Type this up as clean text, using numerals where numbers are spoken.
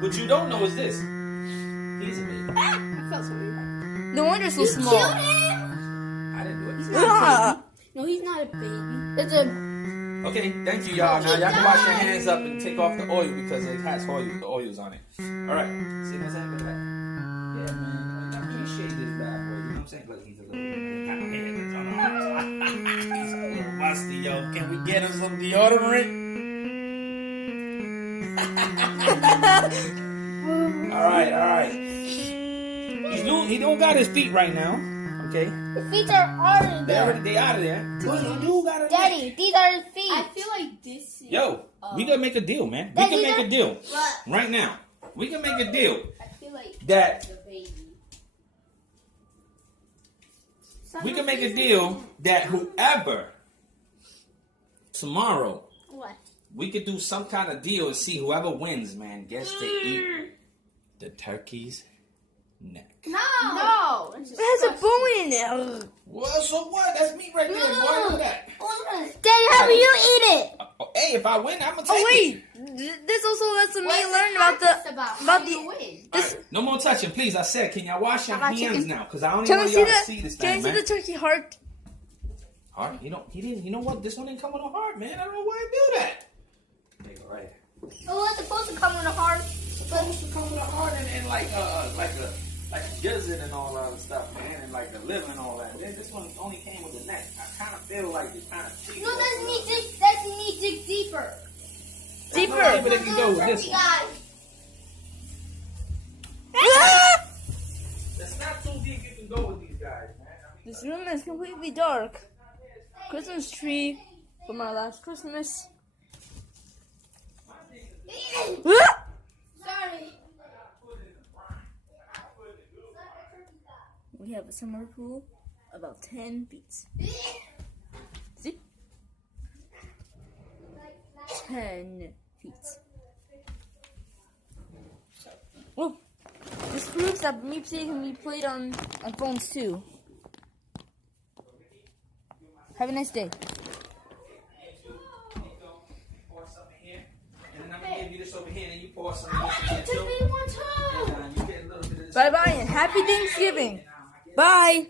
What you don't know is this. He's a baby. I felt something. No wonder so You small. killed him? I didn't do it. No, he's not a baby. It's a. Okay, thank you, y'all. Now y'all can wash your hands up and take off the oil because it has oil. The oil's on it. All right. See what I'm saying? Look at that. Yeah, man. I appreciate this bad boy. You know what I'm saying? Look, he's a little kind of head. He's a little musty, yo. Can we get him some deodorant? All right. He don't got his feet right now. Okay. His feet are out of there. They out of there. You got it. Daddy, these are his feet. I feel like this is... Yo, we gotta make a deal, man. We can make a deal right now. We can make a deal I feel like that the baby. we can make a deal that whoever tomorrow What? we could do some kind of deal and see whoever wins, man, gets to eat the turkey's neck. No. It has a bone in it. Well, so what? That's me right there, boy. Look at that. Daddy, how will you eat it? Hey, if I win, I'm gonna take Oh it. wait, this also lets me What's learn the about contest about about how the. you win? All right, no more touching, please. I said, can y'all wash your How about hands chicken? now? Because I don't Can even I want see y'all to that? see this Can I thing, see man. the turkey heart? Heart? He didn't. You know what? This one didn't come with a heart, man. I don't know why I do that. There you go, right. Oh, it's supposed to come with a heart. Supposed to come with a heart and like a gizzard and all that other stuff, man, and like the liver and all that. Then this one only came with the neck. I kind of feel like it's kind of cheap. No, that's me dig deeper. Deeper. But if you go with this one. Guys. It's not too deep. You can go with these guys, man. This room is completely dark. Christmas tree from our last Christmas. Sorry. We have a summer pool about 10 feet. See? 10 feet. Oh, this proves that Meepsy can be played on phones too. Have a nice day. Pour some in here, and then I'm gonna give you this over here, and you pour some in here too. Took me one time. And you get a little bit of this. Bye bye and happy Thanksgiving. Bye.